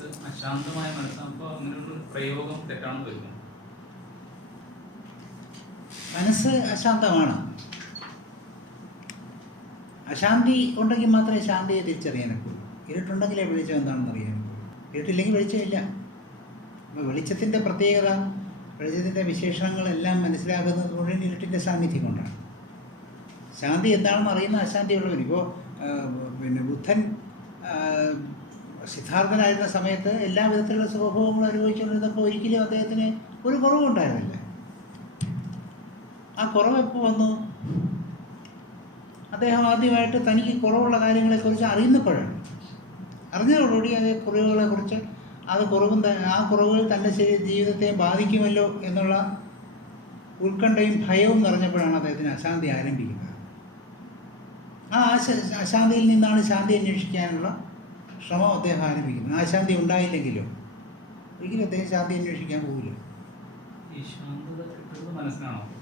മനസ്സ് അശാന്തമായ മനസ്സാണ് അപ്പോൾ അങ്ങനെയുള്ള പ്രയോഗം തെറ്റാണെന്ന് വരുന്നത് മനസ്സ് അശാന്തമാണ്. അശാന്തി ഉണ്ടെങ്കിൽ മാത്രമേ ശാന്തിയെ തിരിച്ചറിയാനൊക്കുള്ളൂ ഇരുട്ടുണ്ടെങ്കിലേ വെളിച്ചം എന്താണെന്ന് അറിയാനുള്ളൂ ഇരുട്ടില്ലെങ്കിൽ വെളിച്ചമില്ല അപ്പോൾ വെളിച്ചത്തിന്റെ പ്രത്യേകത വെളിച്ചത്തിന്റെ വിശേഷണങ്ങളെല്ലാം മനസ്സിലാകുന്നത് മുഴുവൻ ഇരുട്ടിന്റെ സാന്നിധ്യം കൊണ്ടാണ്. ശാന്തി എന്താണെന്ന് അറിയുന്ന അശാന്തിയുള്ളവൻ. ഇപ്പോൾ പിന്നെ ബുദ്ധൻ സിദ്ധാർത്ഥനായിരുന്ന സമയത്ത് എല്ലാ വിധത്തിലുള്ള സുഖഭോഗങ്ങളും അനുഭവിച്ചുകൊണ്ടിരുന്നപ്പോൾ ഒരിക്കലും അദ്ദേഹത്തിന് ഒരു കുറവുണ്ടായിരുന്നില്ല. ആ കുറവ് എപ്പോൾ വന്നു? അദ്ദേഹം ആദ്യമായിട്ട് തനിക്ക് കുറവുള്ള കാര്യങ്ങളെക്കുറിച്ച് അറിയുന്നപ്പോഴാണ്. അറിഞ്ഞതോടുകൂടി അത് കുറവുകളെക്കുറിച്ച് അത് കുറവും ആ കുറവുകൾ തന്റെ ജീവിതത്തെ ബാധിക്കുമല്ലോ എന്നുള്ള ഉത്കണ്ഠയും ഭയവും നിറഞ്ഞപ്പോഴാണ് അദ്ദേഹത്തിന് അശാന്തി ആരംഭിക്കുന്നത്. ആ അശാന്തിയിൽ നിന്നാണ് ശാന്തി അന്വേഷിക്കാനുള്ള ശ്രമം അദ്ദേഹം ആരംഭിക്കും ആ ശാന്തി ഉണ്ടായില്ലെങ്കിലോ? ഒരിക്കലും അദ്ദേഹം ശാന്തി അന്വേഷിക്കാൻ പോകില്ല കിട്ടുന്നത്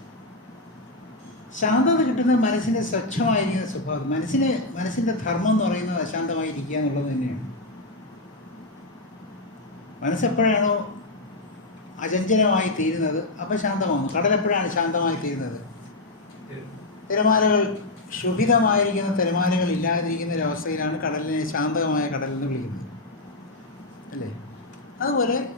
ശാന്തത കിട്ടുന്നത് മനസ്സിന്റെ സ്വച്ഛമായിരിക്കുന്ന സ്വഭാവം. മനസ്സിന് മനസ്സിന്റെ ധർമ്മം എന്ന് പറയുന്നത് അശാന്തമായിരിക്കുക എന്നുള്ളത് തന്നെയാണ്. മനസ്സെപ്പോഴാണോ അചഞ്ചലമായി തീരുന്നത് അപ്പോൾ ശാന്തമാകും കടലെപ്പോഴാണ് ശാന്തമായി തീരുന്നത് തിരമാലകൾ ശുഭിതമായിരിക്കുന്ന തിരമാലകൾ ഇല്ലാതിരിക്കുന്ന ഒരവസ്ഥയിലാണ് കടലിനെ ശാന്തമായ കടൽ എന്ന് വിളിക്കുന്നത്. അല്ലേ? അതുപോലെ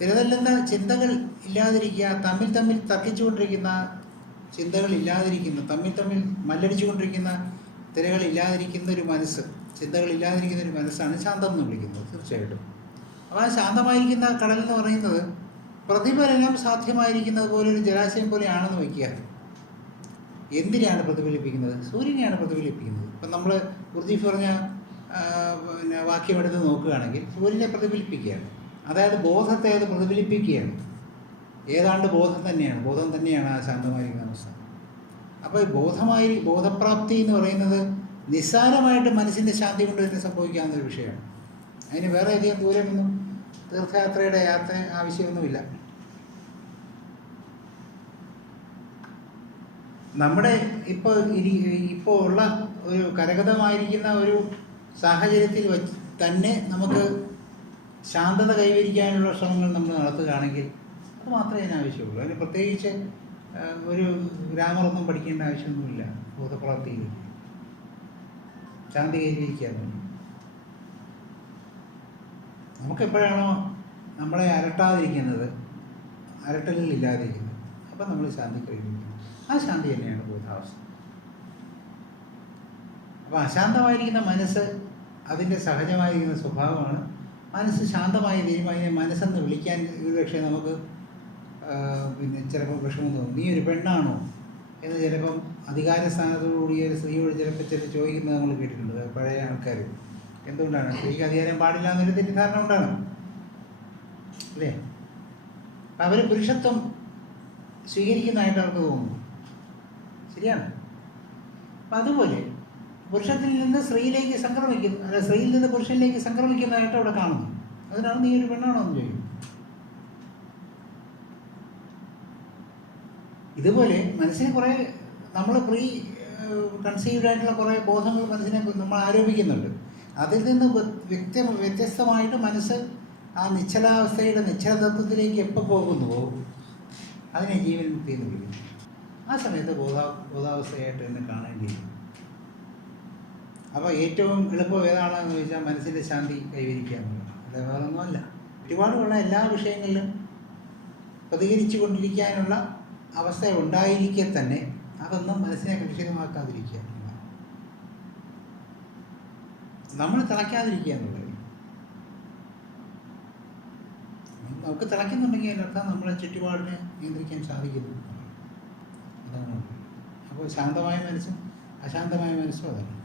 തിരതല്ലുന്ന ചിന്തകൾ ഇല്ലാതിരിക്കുക തമ്മിൽ തമ്മിൽ തർക്കിച്ചുകൊണ്ടിരിക്കുന്ന ചിന്തകൾ ഇല്ലാതിരിക്കുന്ന തമ്മിൽ തമ്മിൽ മല്ലടിച്ചുകൊണ്ടിരിക്കുന്ന തിരകൾ ഇല്ലാതിരിക്കുന്ന ഒരു മനസ്സ് ചിന്തകൾ ഇല്ലാതിരിക്കുന്ന ഒരു മനസ്സാണ് ശാന്തം എന്ന് വിളിക്കുന്നത് തീർച്ചയായിട്ടും. അപ്പോൾ ആ ശാന്തമായിരിക്കുന്ന കടൽ എന്ന് പറയുന്നത് പ്രതിഫലനം സാധ്യമായിരിക്കുന്നത് പോലെ ഒരു ജലാശയം പോലെയാണെന്ന് വയ്ക്കുക. എന്തിനാണ് പ്രതിഫലിപ്പിക്കുന്നത്? സൂര്യനെയാണ് പ്രതിഫലിപ്പിക്കുന്നത്. ഇപ്പം നമ്മൾ ഉർജീഫ് പറഞ്ഞ പിന്നെ വാക്യമെടുത്ത് നോക്കുകയാണെങ്കിൽ സൂര്യനെ പ്രതിഫലിപ്പിക്കുകയാണ്. അതായത് ബോധത്തെ അത് പ്രതിഫലിപ്പിക്കുകയാണ്. ഏതാണ്ട് ബോധം തന്നെയാണ്. ബോധം തന്നെയാണ് ആ ശാന്തമായിരിക്കുന്ന അവസ്ഥ. അപ്പോൾ ഈ ബോധമായി ബോധപ്രാപ്തി എന്ന് പറയുന്നത് നിസ്സാരമായിട്ട് മനസ്സിന്റെ ശാന്തി കൊണ്ട് തന്നെ സംഭവിക്കാവുന്ന ഒരു വിഷയമാണ്. അതിന് വേറെ അധികം ദൂരമൊന്നും തീർത്ഥയാത്രയുടെ യാത്ര ആവശ്യമൊന്നുമില്ല. നമ്മുടെ ഇപ്പോൾ ഇനി ഉള്ള ഒരു കരകതമായിരിക്കുന്ന ഒരു സാഹചര്യത്തിൽ വച്ച് തന്നെ നമുക്ക് ശാന്തത കൈവരിക്കാനുള്ള ശ്രമങ്ങൾ നമ്മൾ നടത്തുകയാണെങ്കിൽ അത് മാത്രമേ അതിന് ആവശ്യമുള്ളൂ അതിന് പ്രത്യേകിച്ച് ഒരു ഗ്രാമറൊന്നും പഠിക്കേണ്ട ആവശ്യമൊന്നുമില്ല. ബോധപ്രാപ്തിയിൽ ശാന്തി കൈവരിക്കാൻ. നമുക്കെപ്പോഴാണോ നമ്മളെ അലട്ടാതിരിക്കുന്നത്? അലട്ടലുകളില്ലാതിരിക്കുന്നത് അപ്പം നമ്മൾ ശാന്തി കഴിഞ്ഞിരിക്കുന്നു ആ ശാന്തി തന്നെയാണ് ബോധാവസ്ഥ അപ്പോൾ അശാന്തമായിരിക്കുന്ന മനസ്സ് അതിന്റെ സഹജമായിരിക്കുന്ന സ്വഭാവമാണ്. മനസ്സ് ശാന്തമായി തീരുമാനിനെ മനസ്സെന്ന് വിളിക്കാൻ ഒരുപക്ഷെ നമുക്ക് പിന്നെ ചിലപ്പോൾ വിഷമം തോന്നും. നീ ഒരു പെണ്ണാണോ? എന്ന് ചിലപ്പം അധികാര സ്ഥാനത്തോടുകൂടിയ ഒരു സ്ത്രീയോട് ചിലപ്പോൾ ചില ചോദിക്കുന്നത് നമ്മൾ കേട്ടിട്ടുണ്ട്. പഴയ ആൾക്കാർ. എന്തുകൊണ്ടാണ്? സ്ത്രീക്ക് അധികാരം പാടില്ല എന്നൊരു തെറ്റിദ്ധാരണ ഉണ്ടാണ് അല്ലേ? അപ്പം അവർ പുരുഷത്വം സ്വീകരിക്കുന്നതായിട്ട് അവർക്ക് തോന്നുന്നു. ശരിയാണ്. അപ്പം അതുപോലെ പുരുഷത്തിൽ നിന്ന് സ്ത്രീയിലേക്ക് സംക്രമിക്കുന്നു അല്ല സ്ത്രീയിൽ നിന്ന് പുരുഷനിലേക്ക് സംക്രമിക്കുന്നതായിട്ട് അവിടെ കാണുന്നു. അതിനാണ് നീ ഒരു പെണ്ണാണോ എന്ന് ചോദിക്കും. ഇതുപോലെ മനസ്സിന് കുറേ നമ്മൾ പ്രീ കൺസീവ്ഡ് ആയിട്ടുള്ള കുറേ ബോധങ്ങൾ മനസ്സിനെ നമ്മൾ ആരോപിക്കുന്നുണ്ട്. അതിൽ നിന്ന് വ്യക്തി വ്യത്യസ്തമായിട്ട് മനസ്സ് ആ നിശ്ചലാവസ്ഥയുടെ നിശ്ചലതത്വത്തിലേക്ക് എപ്പോൾ പോകുന്നുവോ അതിനെ ജീവൻ മുക്തി എന്ന് വിളിക്കുന്നു. ആ സമയത്ത് ബോധാ ബോധാവസ്ഥയായിട്ട് എന്നെ കാണേണ്ടിയിരുന്നു. അപ്പോൾ ഏറ്റവും എളുപ്പം ഏതാണെന്ന് ചോദിച്ചാൽ മനസ്സിന്റെ ശാന്തി കൈവരിക്കുക എന്നുള്ളതാണ്. അല്ല വേറൊന്നുമല്ല. ഒരുപാടുള്ള എല്ലാ വിഷയങ്ങളിലും പ്രതികരിച്ചു കൊണ്ടിരിക്കാനുള്ള അവസ്ഥ ഉണ്ടായിരിക്കെ തന്നെ അതൊന്നും മനസ്സിനെ കലുഷിതമാക്കാതിരിക്കുക. നമ്മൾ തിളയ്ക്കാതിരിക്കുക എന്നുള്ളത്. നമുക്ക് തിളയ്ക്കുന്നുണ്ടെങ്കിൽ അതിനർത്ഥം നമ്മളെ ചുറ്റുപാടിനെ നിയന്ത്രിക്കാൻ സാധിക്കുന്നു. അതാണ്. അപ്പോൾ ശാന്തമായ മനസ്സും അശാന്തമായ മനസ്സും അതാണ്